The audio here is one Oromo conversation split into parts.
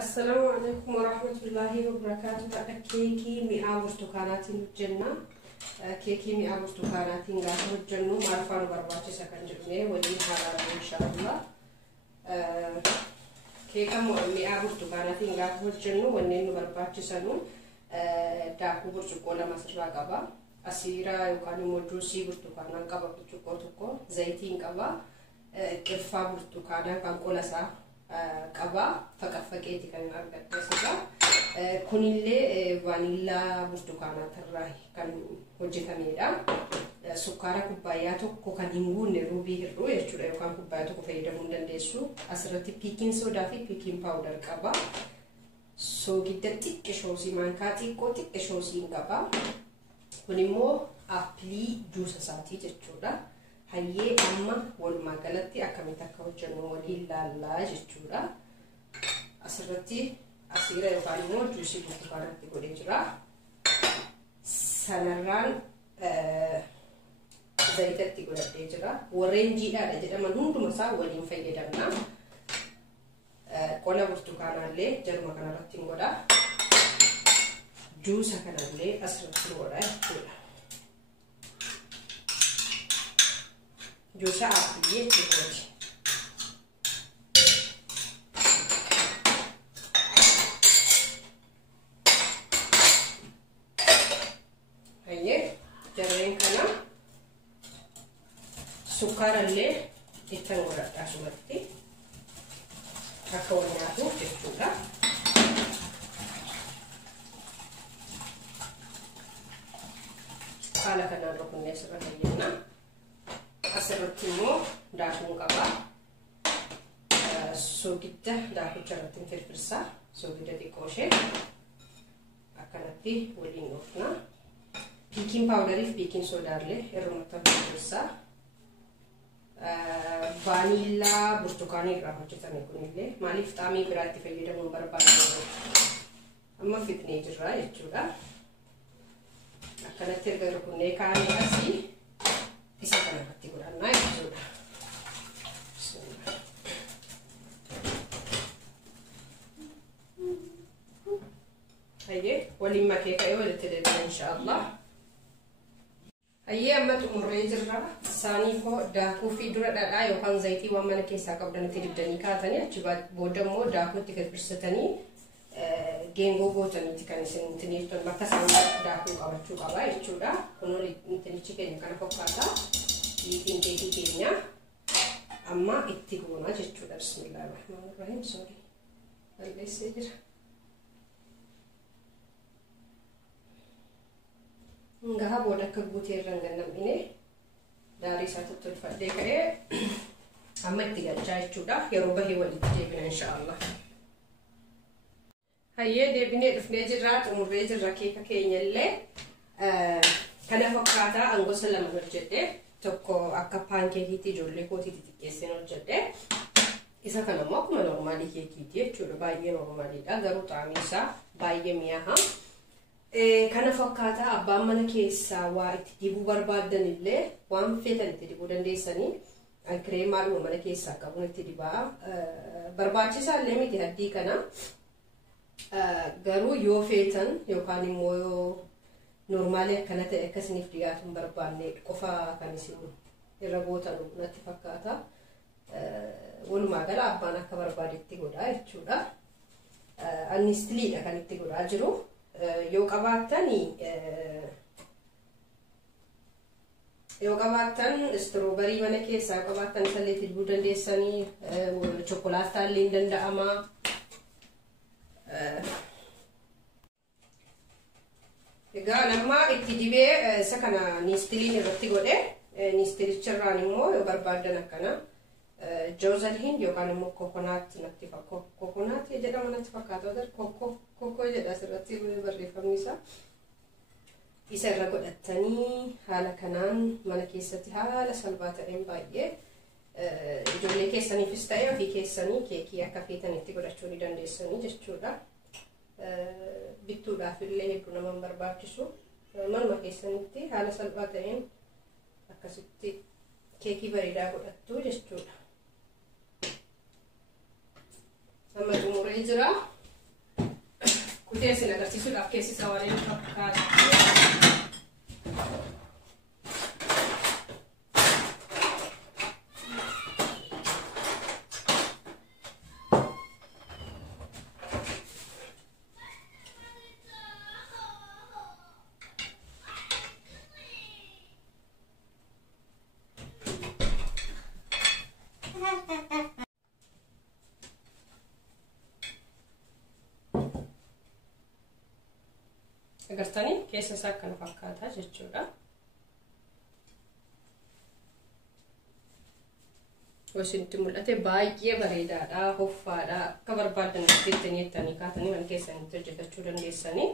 السلام عليكم ورحمة الله وبركاته. كيكي مئة برتقالات الجنة. كيكي مئة برتقالات قاعدة الجنة معرفان برباتي سكن جبنة ودي حلال إن شاء الله. كيكا مئة برتقالات قاعدة الجنة ونين برباتي سنو داكو برتقالة مسرع قبا أسيرا يقاني مجوسي برتقالة قبا برتقالة زيتين قبا كرفا برتقالة كان سا قبا فكفكيتي كان أرجع كونيلي فانيلا برتقالة تراي كان وجهها ميدا سكر كوباياتو كوكان ينقون روبي هرو يشتري كان كوباياتو كفايدة من دندسو أسرتي بيكين سودا في بيكين باودر قبا سو جدا تك شوسي مانكاتي كوتي شوسي قبا كونيمو أبلي جوس ساتي تشودا هاي أما والما قالتي أكملت كوجنو ولي لا جتورا أسرتي أسيرة يفعلونه جوسي برتقالة تقولي جرا سنران زيت تقولي جرا ورنجي هذا جدا من هم تمسا ولين فيدنا كولا برتقالة اللي جرما كنا رتينغودا جوسا كنا اللي أسرتي وراء جورا جوسا أبليه تقولي هاي جرين كنا سكر اللي يتنقل أشوفتي أكوناتو تشوفها على كنا نروح نسرع هينا أسرتيمو داخل كبا سوكيتا داخل جرتين في الفرصة سوكيتا ديكوشة أكنتي ولين نوفنا بيكين باودر في بيكين سودا له الرمتا في الفرصة فانيلا برتقالي راح تجتمع كونيله مالي فتامي براتي في يده من برباد أما في تنيجر راي تجودا أكنتي غير كوني كاني أسي bisa kana kati guran naik sudah. هيا ولما كيكا يولد تدبر إن شاء الله. هيا أما تمري جرا ساني فو داكو في درة الآية وكان زيتي وما نكيسا قبل نتدب دنيكا تانية جبات بودمو داكو تكت برستاني جينغو بوتاني تكاني سنتني تون بكسان داكو قبل قبل يشودا كنولي نتني تكني كنا فوقاتا يمكن كيكي كينيا أما اتقونا جتودا بسم الله الرحمن الرحيم سوري هاي سيجر نجها بودا كبوتي رنجنا مني داري ساتو تلفدي كأي أما اتقال جاي جتودا يروبه يولد جيبنا إن شاء الله هاي ديبني دفني جرات ومري جرا كيكا كينيا اللي كنا فوقاتا أنغوس لما نرجده tokko akka paankeekii ijoollee kootiitti xiqqeesseen hojjedhe isa kana immoo akkuma normaalii keekiiti jechuudha baay'ee normaaliidha garuu xaamii isaa baay'ee mi'aaha kana fakkaataa abbaan mana keessaa waa itti dibuu barbaadan illee waan feetan itti dibuu dandeessanii kireemaadhuma mana keessaa qabuun itti dibaa barbaachisaa illee miti haddii kana garuu yoo feetan yookaan immoo yoo normali akkana ta'e akkasiniif dhiyaatuun barbaanne qofa kan isin irra gootan natti fakkaata walumaa gala abbaan akka barbaadetti godhaa jechuudha ani stiliidha kan itti godhaa jiru yoo qabaattan strooberii mana keessaa yoo qabaattan isallee itti dibuu dandeessanii chokkolaataa illee hin danda'ama egaa nama itti dibee isa kana niistiliin irratti godhe niistilicharraan immoo yoo barbaadan akkana joozal hind yookaan immoo kokonaat natti fakkaata kokonaat jedhama natti fakkaata kokoo jedha asirratti barreeffamni isaa isa irra godhattanii haala kanaan mana keessatti haala salphaa ta'een baay'ee ijoollee keessaniifis ta'e ofii keessanii keekii akka feetanitti godhachuu ni dandeessanii jechuudha. bittuudhaaf illee hedduu nama barbaachisu manuma keessanitti haala salphaa ta'een akkasitti keekii bareedaa godhattu jechuudha. Sama jumuree jira Gutee isin agarsiisuudhaaf keessi isaa waan inni fakkaatu. Agartanii keessa isaa akkana fakkaata jechuudha. Wasinitti mul'ate baay'ee bareedaadha, hoffaadha. Akka barbaadan jettanii kaatanii mana keessanitti hojjetachuu dandeessanii.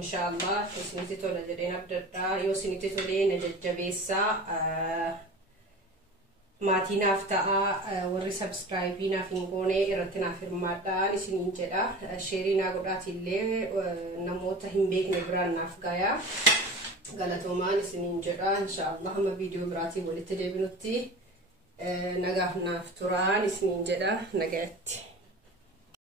Inshaallah isinitti tola jedheen abdadhaa. Yoo isinitti tolee na jajjabeessaa. Maatii naaf ta'a, warri subscribe naaf hin goone irratti naaf hirmaadhaa isiniin jedha. Sheerii naa godhaatillee namoota hin beekne biraan naaf gayaa. Galatoomaan isiniin jedha. Inshaallah amma viidiyoo biraatiin walitti deebinutti nagaaf naaf turaan isiniin jedha. Nagaatti.